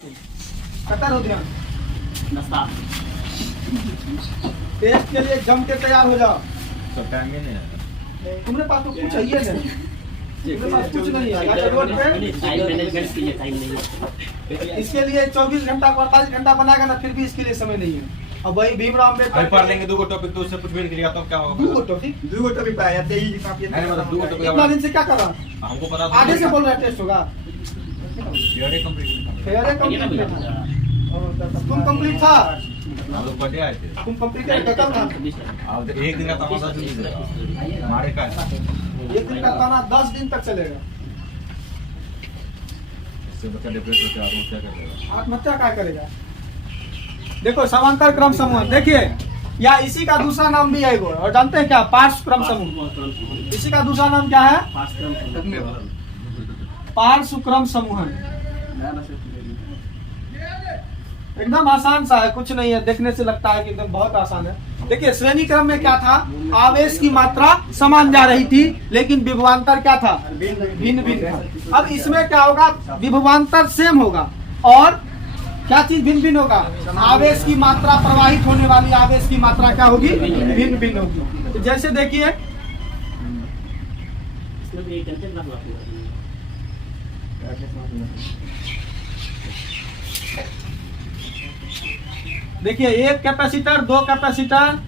Qatar हो गया test के लिए जम के तैयार हो जाओ। तो टाइम ही नहीं है। तुम्हारे पास तो कुछ है ही नहीं, तुम्हारे पास कुछ नहीं है। रोड पे टाइम मैनेजमेंट के लिए टाइम नहीं है। इसके लिए 24 घंटा 48 घंटा बनाएगा ना, फिर भी इसके लिए समय नहीं है। अब वही भीमराव अभी अम्बेडकर पढ़ लेंगे 2 टॉपिक तो उससे कुछ भी निकलेगा तो क्या होगा? 2 टॉपिक 2 टॉपिक पाया तेजी की काफी नहीं मतलब 2 टॉपिक इतना दिन से क्या कर रहा? हमको पता आगे से बोल रहा है टेस्ट होगा। थियरी कंप्लीट फेयर है कंप्लीट था। तुम कंप्लीट था, हम लोग पढ़े आए थे। तुम कंप्लीट कर कब था? अब एक दिन का तमाशा शुरू से हमारे का है। एक दिन का ताना 10 दिन तक चलेगा। इससे बच्चा डिप्रेस होकर आत्महत्या कर देगा। आत्महत्या क्या करेगा? देखो समांतर क्रम समूह देखिए, या इसी का दूसरा नाम भी है वो, और जानते हैं क्या? पार्श्व क्रम समूह। इसी का दूसरा नाम क्या है? पार्श्व क्रम समूह। एकदम आसान सा है, कुछ नहीं है, देखने से लगता है कि एकदम बहुत आसान है। देखिए श्रेणी क्रम में क्या था? आवेश की मात्रा समान जा रही थी, लेकिन विभवांतर क्या था? भिन्न भिन्न था। अब इसमें क्या होगा? विभवांतर सेम होगा और क्या चीज भिन्न भिन्न होगा? आवेश की मात्रा, प्रवाहित होने वाली आवेश की मात्रा क्या होगी? भिन्न भिन्न होगी। तो जैसे देखिए देखिए, 1 कैपेसिटर, 2 कैपेसिटर,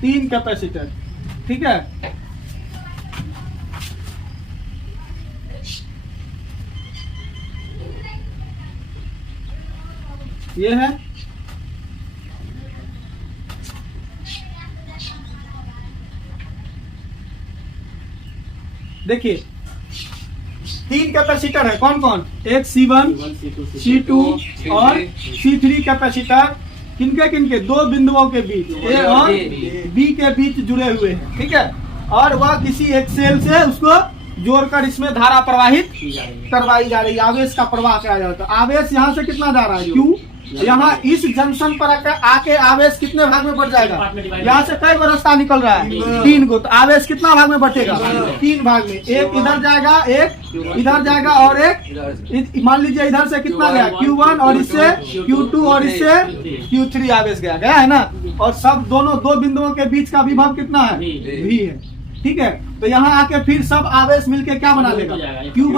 3 कैपेसिटर, ठीक है। ये है देखिए 3 कैपेसिटर है, कौन कौन? एक C1, C2 और C3 कैपेसिटर। किनके किनके? 2 बिंदुओं के बीच, A और B के बीच जुड़े हुए हैं, ठीक है। और वह किसी एक सेल से उसको जोड़कर इसमें धारा प्रवाहित करवाई जा रही है। आवेश का प्रवाह किया जाता है। आवेश यहाँ से कितना जा रहा है? Q। यहाँ इस जंक्शन पर आके आवेश कितने भाग में बढ़ जाएगा? यहाँ से कई गो रास्ता निकल रहा है? 3 गो। तो आवेश कितना भाग में बटेगा? 3 भाग में। एक इधर जाएगा, एक इधर जाएगा और एक मान लीजिए इधर से कितना गया? Q1 और इससे Q2 और इससे Q3 आवेश गया है ना। और सब दोनों 2 बिंदुओं के बीच का विभव कितना है? V है, ठीक है। तो यहाँ आके फिर सब आवेश मिलके क्या बना लेगा? Q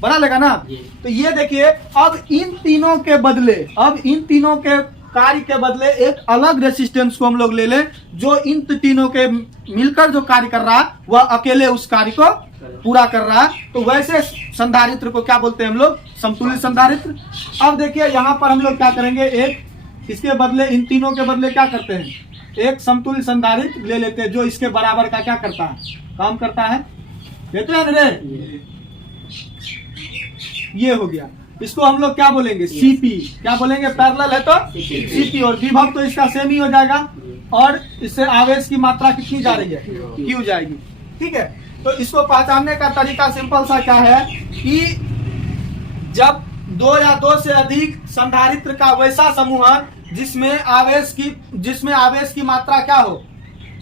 बना लेगा ना। तो ये देखिए, अब इन तीनों के बदले, अब इन तीनों के कार्य के बदले एक अलग रेसिस्टेंस को हम लोग ले लें, जो इन तीनों के मिलकर जो कार्य कर रहा है वह अकेले उस कार्य को पूरा कर रहा है। तो वैसे संधारित्र को क्या बोलते हैं हम लोग? समतुल्य संधारित्र। अब देखिए यहाँ पर हम लोग क्या करेंगे, एक इसके बदले, इन तीनों के बदले क्या करते हैं? एक समतुल्य संधारित्र ले लेते हैं जो इसके बराबर का क्या करता है? काम करता है। लेते हैं रे, ये हो गया। इसको हम लोग क्या बोलेंगे? सीपी। क्या बोलेंगे? पैरेलल है तो सीपी। और विभव तो इसका सेम ही हो जाएगा। और इससे आवेश की मात्रा कितनी जा रही है? क्यू जाएगी, ठीक है। तो इसको पहचानने का तरीका सिंपल सा क्या है कि जब 2 या 2 से अधिक संधारित्र का वैसा समूह जिसमें आवेश की मात्रा क्या हो?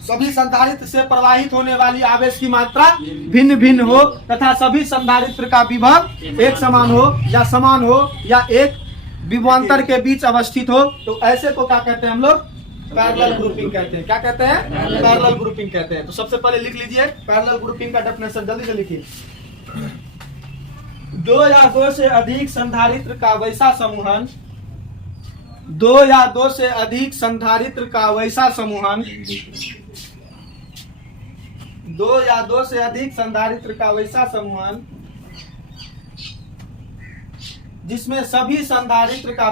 सभी संधारित्र से प्रवाहित होने वाली आवेश की मात्रा भिन्न भिन्न हो, तथा सभी संधारित्र का विभव एक समान हो या समान हो या एक विभवांतर के बीच अवस्थित हो, तो ऐसे को क्या कहते हैं हम लोग? पैरेलल ग्रुपिंग कहते हैं। क्या कहते हैं? पैरेलल ग्रुपिंग कहते हैं। तो सबसे पहले लिख लीजिए पैरेलल ग्रुपिंग का डेफिनेशन, जल्दी से लिखिए। 2 या 2 से अधिक संधारित्र का वैसा समूहन, 2 या 2 से अधिक संधारित्र का वैसा समूहन, 2 या 2 से अधिक संधारित्र का वैसा समूहन जिसमें सभी संधारित्र का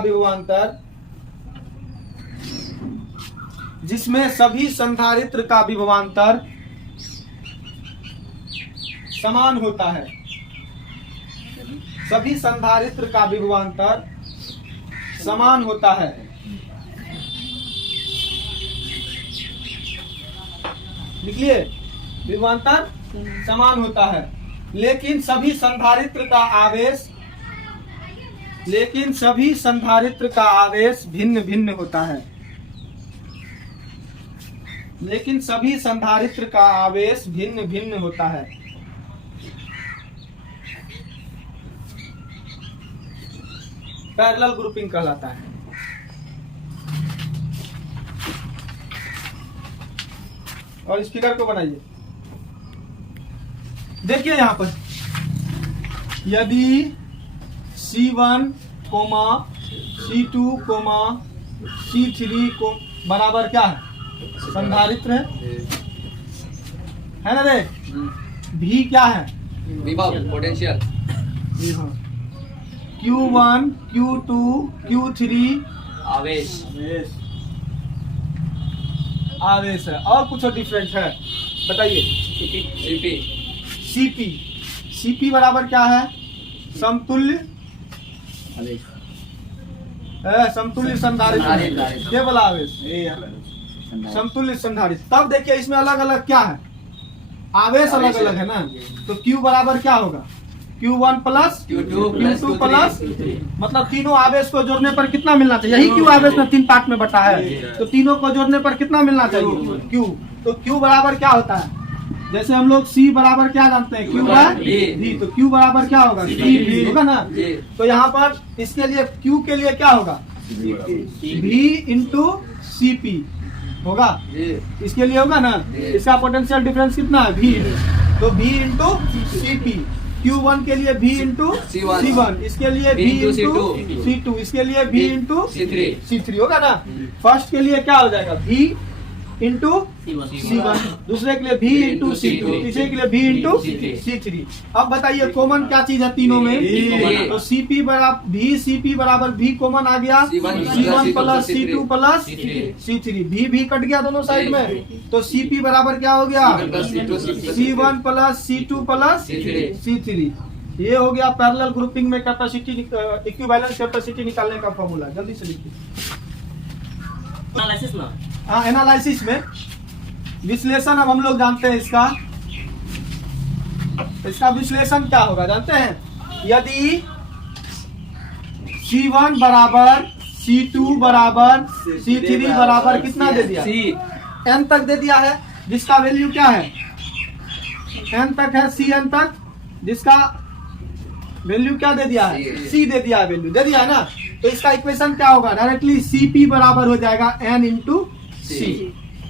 विभवांतर, समान होता है। सभी संधारित्र का विभवांतर समान होता है। लिखिए, विभवांतर समान होता है, लेकिन सभी संधारित्र का आवेश भिन्न भिन्न होता है। लेकिन सभी संधारित्र का आवेश भिन्न भिन्न होता है। पैरेलल ग्रुपिंग कहलाता है। और इस फिगर को बनाइए। देखिए यहाँ पर यदि C1, C2, C3 को बराबर क्या है, संधारित्र है ना रे। V क्या है, विभव पोटेंशियल, Q1, Q2, Q3 आवेश, आवेश है। और कुछ डिफरेंट है बताइए। सीपी, CP बराबर क्या है, समतुल्य समतुल्य संधारित्र, केवल आवेश, समतुल्य संधारित्र। तब देखिए इसमें अलग अलग क्या है, आवेश अलग अलग है ना। तो Q बराबर क्या होगा, Q1 प्लस Q2 प्लस, मतलब तीनों आवेश को जोड़ने पर कितना मिलना चाहिए। यही Q आवेश में 3 पार्ट में बटा है, तो तीनों को जोड़ने पर कितना मिलना चाहिए, Q। तो Q बराबर क्या होता है, जैसे हम लोग C बराबर क्या जानते हैं, Q बाय V। तो Q बराबर क्या होगा, CV होगा ना। तो यहाँ पर इसके लिए Q के लिए क्या होगा, V इंटू CP होगा, इसके लिए होगा ना। इसका पोटेंशियल डिफरेंस कितना है, V। तो V इंटू CP, Q1 के लिए V इंटू C1, इसके लिए V इंटू C2, इसके लिए V इंटू C3 होगा ना। फर्स्ट के लिए क्या हो जाएगा, V इंटू C1, दूसरे के लिए V इंटू C2, तीसरे के लिए V इंटू C3। अब बताइए कॉमन क्या चीज है तीनों में, तो CP बराबर VCP बराबर V कॉमन आ गया, C1 plus C2 plus C3, V cut गया दोनों साइड में। तो CP बराबर क्या हो गया, C1 plus C2 plus C3। ये हो गया पैरेलल ग्रुपिंग में कैपेसिटी, इक्विवेलेंस कैपेसिटी निकालने का फॉर्मूला। जल्दी से लिखिए। एनालिसिस ना, हाँ एनालिसिस में विश्लेषण अब हम लोग जानते हैं इसका विश्लेषण क्या होगा जानते हैं। यदि C1 बराबर C2 बराबर C3 बराबर कितना दे दिया, n तक दे दिया है, जिसका वैल्यू क्या है, n तक है, Cn तक, जिसका वैल्यू क्या दे दिया है, C दे दिया है, वैल्यू दे दिया है ना। तो इसका इक्वेशन क्या होगा, डायरेक्टली CP बराबर हो जाएगा n इंटू C।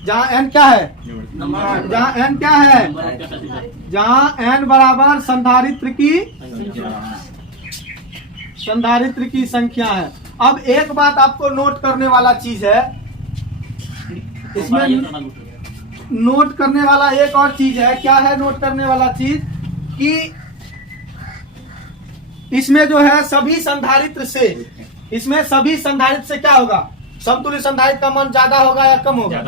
जहाँ n क्या है, जहाँ n क्या है, जहाँ n बराबर संधारित्र की संख्या है। अब एक बात आपको नोट करने वाला चीज है, इसमें नोट करने वाला एक और चीज है। क्या है नोट करने वाला चीज, कि इसमें जो है सभी संधारित्र से, इसमें सभी संधारित्र से क्या होगा, समतुल्य संधारित्र का मान ज्यादा होगा या कम होगा,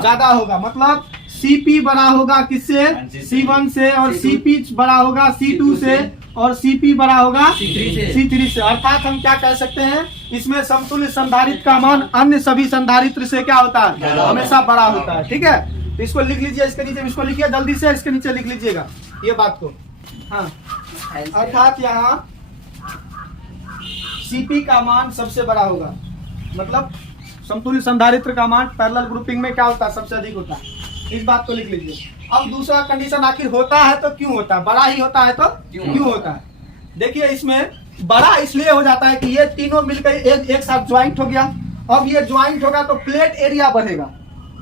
ज्यादा होगा। मतलब CP बड़ा होगा किससे, C1 से, और CP बड़ा होगा C2 से, और CP बड़ा होगा C3 से। अर्थात हम क्या कह सकते हैं, इसमें समतुल्य संधारित्र का मान अन्य सभी संधारित्र से क्या होता है, हमेशा बड़ा होता है। ठीक है, तो इसको लिख लीजिए, इसके नीचे इसको लिखिए जल्दी से, इसके नीचे लिख लीजिएगा ये बात को। हाँ, अर्थात यहाँ CP का मान सबसे बड़ा होगा, मतलब समतुल्य संधारित्र का मान पैरेलल ग्रुपिंग में क्या होता है, सबसे अधिक होता है। इस बात को लिख लीजिए। अब दूसरा कंडीशन, आखिर होता है तो क्यों होता है, बड़ा ही होता है तो क्यों होता है। देखिए इसमें बड़ा इसलिए हो जाता है कि ये तीनों मिलकर एक साथ ज्वाइंट हो गया। अब ये ज्वाइंट होगा तो प्लेट एरिया बढ़ेगा,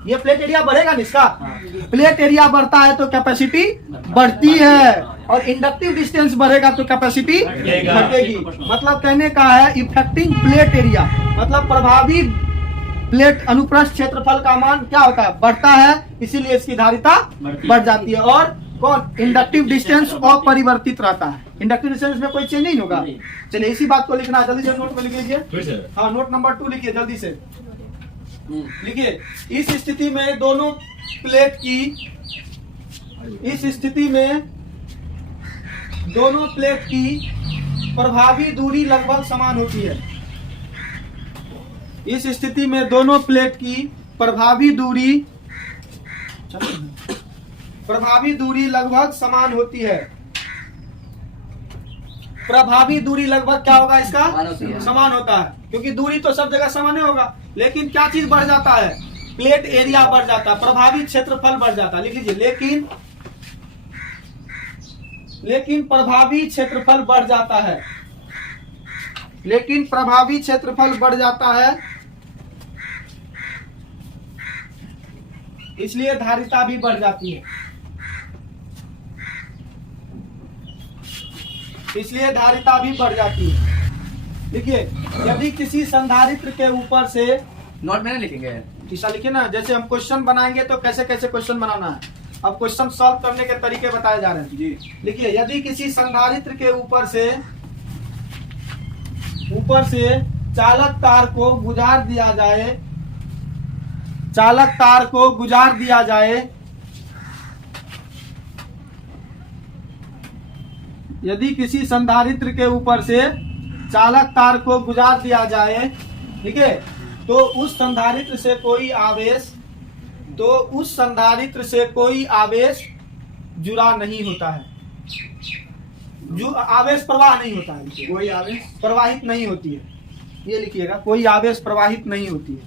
ये प्लेट एरिया बढ़ेगा ना, इसका प्लेट एरिया बढ़ता है तो कैपेसिटी बढ़ती है, और इंडक्टिव डिस्टेंस बढ़ेगा तो कैपेसिटी घटेगी। मतलब कहने का है इफेक्टिंग प्लेट एरिया, मतलब प्रभावी प्लेट अनुप्रस्थ क्षेत्रफल का मान क्या होता है, बढ़ता है, इसीलिए इसकी धारिता बढ़ जाती है। और कौन, इंडक्टिव डिस्टेंस अपरिवर्तित रहता है, इंडक्टिव डिस्टेंस में कोई चेंज नहीं होगा। चलिए इसी बात को लिखना, जल्दी से नोट में लिख लीजिए। हाँ, नोट नंबर 2 लिखिए जल्दी से, लिखिए। इस स्थिति में दोनों प्लेट की, इस स्थिति में दोनों प्लेट की प्रभावी दूरी लगभग समान होती है। इस स्थिति में दोनों प्लेट की प्रभावी दूरी लगभग समान होती है। प्रभावी दूरी लगभग क्या होगा इसका, समान होता है, क्योंकि दूरी तो सब जगह समान होगा। लेकिन क्या चीज बढ़ जाता है, प्लेट एरिया बढ़ जाता है, प्रभावी क्षेत्रफल बढ़ जाता है। लिख लीजिए, लेकिन प्रभावी क्षेत्रफल बढ़ जाता है, लेकिन प्रभावी क्षेत्रफल बढ़ जाता है, इसलिए धारिता भी बढ़ जाती है। इसलिए धारिता भी बढ़ जाती है। देखिए, यदि किसी संधारित्र के ऊपर से, नोट में लिखेंगे ऐसा लिखिए ना, जैसे हम क्वेश्चन बनाएंगे तो कैसे कैसे क्वेश्चन बनाना है, अब क्वेश्चन सॉल्व करने के तरीके बताए जा रहे हैं जी। लिखिए, यदि किसी संधारित्र के ऊपर से चालक तार को गुजार दिया जाए, चालक तार को गुजार दिया जाए, यदि किसी संधारित्र के ऊपर से चालक तार को गुजार दिया जाए, ठीक है, तो उस संधारित्र से कोई आवेश जुड़ा नहीं होता है, जो आवेश प्रवाह नहीं होता है, कोई आवेश प्रवाहित नहीं होती है। ये लिखिएगा, कोई आवेश प्रवाहित नहीं होती है,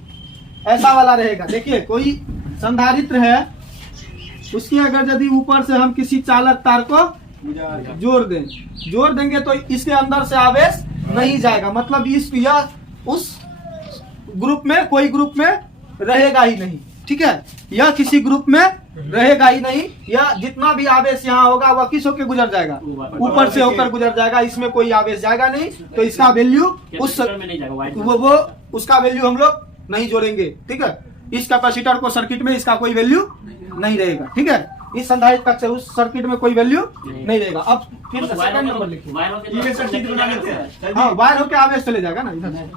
ऐसा वाला रहेगा। देखिए, कोई संधारित्र है, उसके अगर यदि ऊपर से हम किसी चालक तार को जोड़ देंगे तो इसके अंदर से आवेश नहीं जाएगा, मतलब यह उस ग्रुप में, कोई ग्रुप में रहेगा ही नहीं, ठीक है, यह किसी ग्रुप में रहेगा ही नहीं। यह जितना भी आवेश यहाँ होगा वह किस होकर गुजर जाएगा, ऊपर से होकर गुजर जाएगा, इसमें कोई आवेश जाएगा नहीं, तो इसका वैल्यू उसका वैल्यू हम लोग नहीं जोड़ेंगे, ठीक है। इस कैपेसिटर को सर्किट में इसका कोई वैल्यू नहीं रहेगा, ठीक है। इस संधारित्र तक से उस सर्किट में कोई वैल्यू नहीं रहेगा। अब फिर सेकंड नंबर लिखिए, हाँ, वायर होकर आवेश चले जाएगा ना इधर।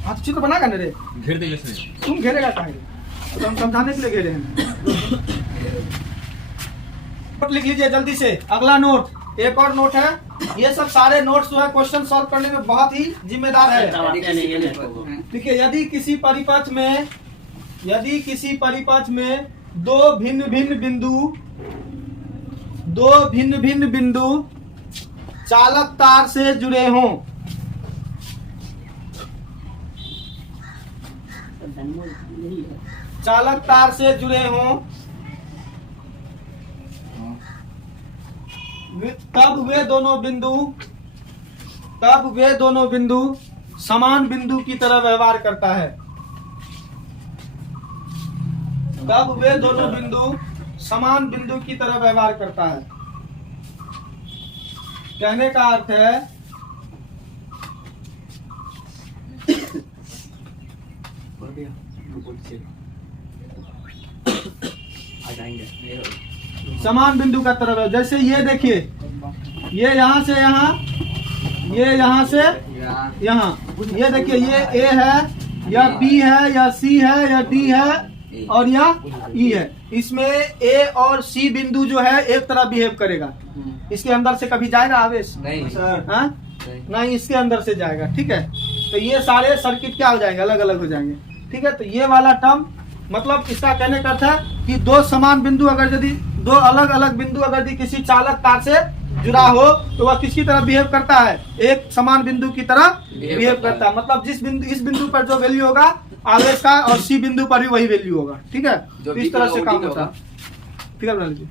हाँ, तो चित्र बनाएगा ना रे, घेर देंगे इसमें। तुम घेरेगा काहे? तो हम समझाने के लिए घेरे हैं। नोट लिख लीजिए जल्दी से, अगला नोट, एक और नोट है। ये सब सारे नोट्स जो है क्वेश्चन सॉल्व करने में बहुत ही जिम्मेदार है। देखिए, यदि किसी परिपथ में दो भिन्न भिन्न बिंदु चालक तार से जुड़े हों, चालक तार से जुड़े हों, तब वे दोनों बिंदु समान बिंदु की तरह व्यवहार करता है। तब वे दोनों बिंदु समान बिंदु की तरह व्यवहार करता है। कहने का अर्थ है समान बिंदु का तरह, जैसे ये देखिए, ये यहाँ से यहाँ, ये यहाँ से यहाँ, ये देखिए, ये ए है, या बी है, या सी है, या डी है, और यह ई है। इसमें ए और सी बिंदु जो है एक तरह बिहेव करेगा, इसके अंदर से कभी जाएगा आवेश? नहीं सर, नहीं, इसके अंदर से जाएगा, ठीक है। तो ये सारे सर्किट क्या हो जाएंगे, अलग अलग हो जाएंगे, ठीक है। तो ये वाला टर्म, मतलब इसका कहने का अर्थ है कि दो समान बिंदु अगर यदि, दो अलग अलग बिंदु अगर यदि किसी चालक तार से जुड़ा हो तो वह किसकी तरह बिहेव करता है, एक समान बिंदु की तरह बिहेव करता है। मतलब जिस बिंदु, इस बिंदु पर जो वैल्यू होगा आवेश का, और सी बिंदु पर भी वही वैल्यू होगा, ठीक है। इस तरह से काम होता है, ठीक है, बना लीजिए।